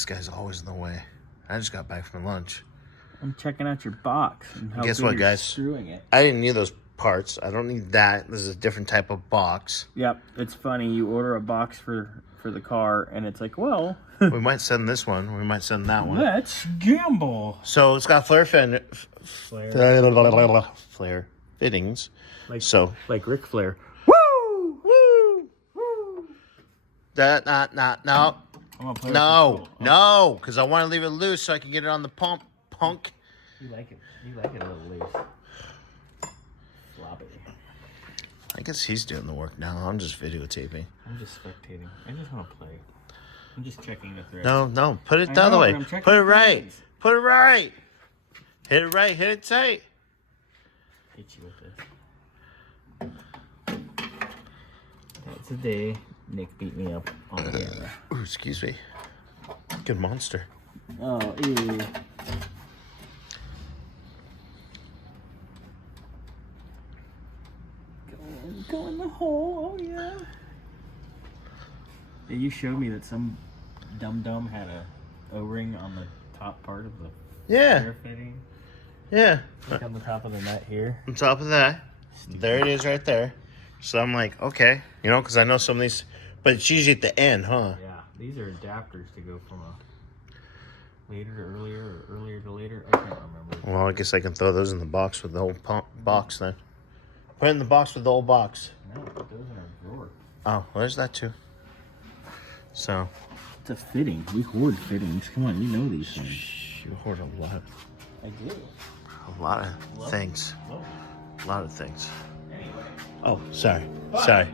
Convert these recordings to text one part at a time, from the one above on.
This guy's always in the way. I just got back from lunch. I'm checking out your box. And how Guess good what, you're guys? Screwing it. I didn't need those parts. I don't need that. This is a different type of box. Yep, it's funny. You order a box for the car, and it's like, well, We might send this one. We might send that one. let's gamble. So it's got flare fittings. Like Ric Flair. Woo! No. No, because I want to leave it loose so I can get it on the pump, punk. You like it a little loose. Sloppy. I guess he's doing the work now. I'm just videotaping. I'm just spectating. I just want to play. I'm just checking the threads. No. Put it the other way. Put it right. Put it right. Hit it right. Hit it tight. Hit you with this. That's a day Nick beat me up on camera. Ooh, excuse me. Good monster. Oh, ew. Go in the hole. Oh, yeah. Yeah, you showed me that some dum-dum had a O-ring on the top part of the air fitting. Yeah. Like on the top of the nut here. On top of that. There it is right there. So I'm like, okay. You know, because I know some of these, but it's usually at the end, huh? Yeah, these are adapters to go from a later to earlier or earlier to later. I can't remember. Well, I guess I can throw those in the box with the old box then. Put it in the box with the old box. No, put those in our drawer. Oh, well, there's that too. So. It's a fitting. We hoard fittings. Come on, you know these things. You hoard a lot. I do. A lot of things. Love A lot of things. Anyway. Oh, sorry. Sorry.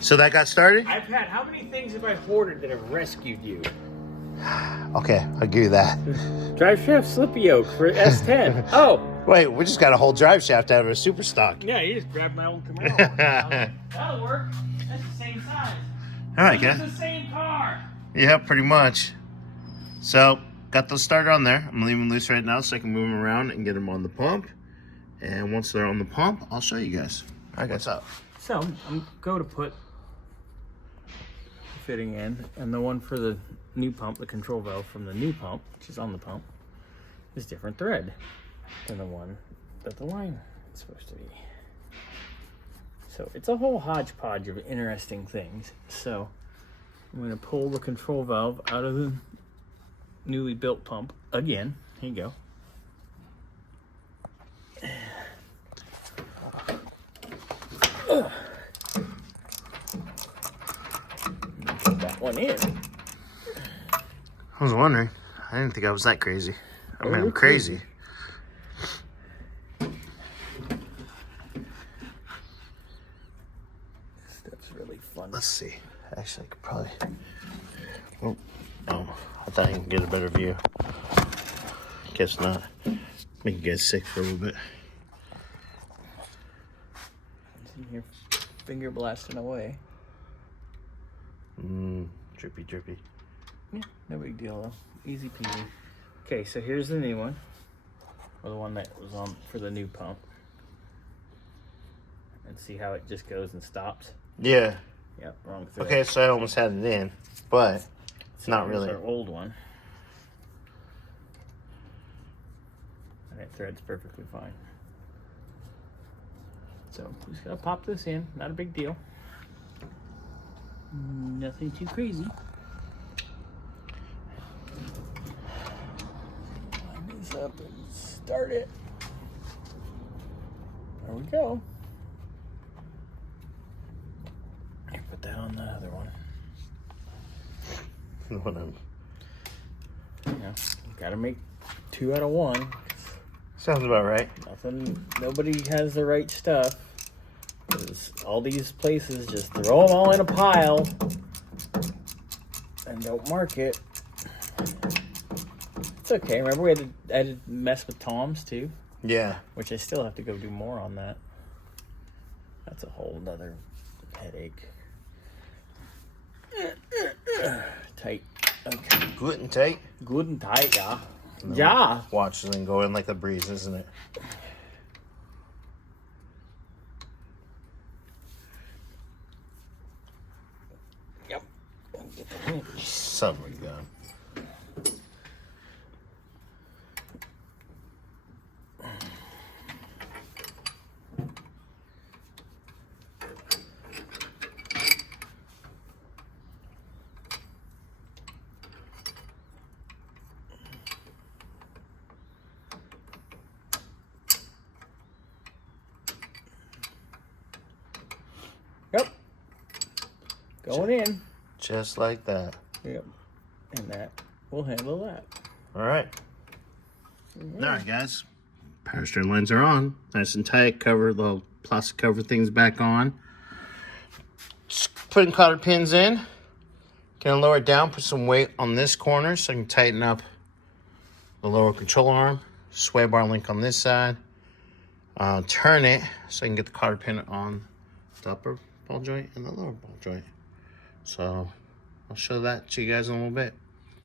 So that got started? I've had, how many things have I hoarded that have rescued you? Okay, I'll give you that. Drive shaft slippy yoke for S10. Oh. Wait, we just got a whole drive shaft out of a super stock. Yeah, you just grabbed my old Camaro. That'll work. That's the same size. All right, It's guys. the same car. Yeah, pretty much. So, got those started on there. I'm leaving them loose right now so I can move them around and get them on the pump. And once they're on the pump, I'll show you guys. All right, what's up? So, I'm going to put the fitting in, and the one for the new pump, the control valve from the new pump, which is on the pump, is different thread than the one that the line is supposed to be. So it's a whole hodgepodge of interesting things. So I'm going to pull the control valve out of the newly built pump again. Here you go. Put that one in. I was wondering. I didn't think I was that crazy. I mean, I'm crazy. Stuff's really fun. Let's see. Actually, I could probably... Oh, I thought I could get a better view. Guess not. Make you guys sick for a little bit. See your finger blasting away. Drippy, drippy. Yeah, no big deal though. Easy peasy. Okay, so here's the new one. Or the one that was on for the new pump. And see how it just goes and stops? Yeah. Yep, wrong thread. Okay, so I almost had it in, but it's not really. Our old one. And it threads perfectly fine. So, just gotta pop this in. Not a big deal. Nothing too crazy. Line this up and start it. There we go. Put that on the other one. Whatever. You know, you gotta make 2 out of 1. Sounds about right. Nobody has the right stuff. 'Cause all these places just throw them all in a pile and don't mark it. It's okay. Remember I had to mess with Tom's too? Yeah. Which I still have to go do more on that. That's a whole nother headache. Tight. Okay. Good and tight. Good and tight, yeah. Yeah. Watch and then go in like a breeze, isn't it? Yep. Son of a gun. Going in. Just like that. Yep. And that will handle that. All right. All right, guys. Power steering lines are on. Nice and tight. Cover the plastic cover things back on. Just putting cotter pins in. Gonna lower it down. Put some weight on this corner so I can tighten up the lower control arm. Sway bar link on this side. Turn it so I can get the cotter pin on the upper ball joint and the lower ball joint. So I'll show that to you guys in a little bit.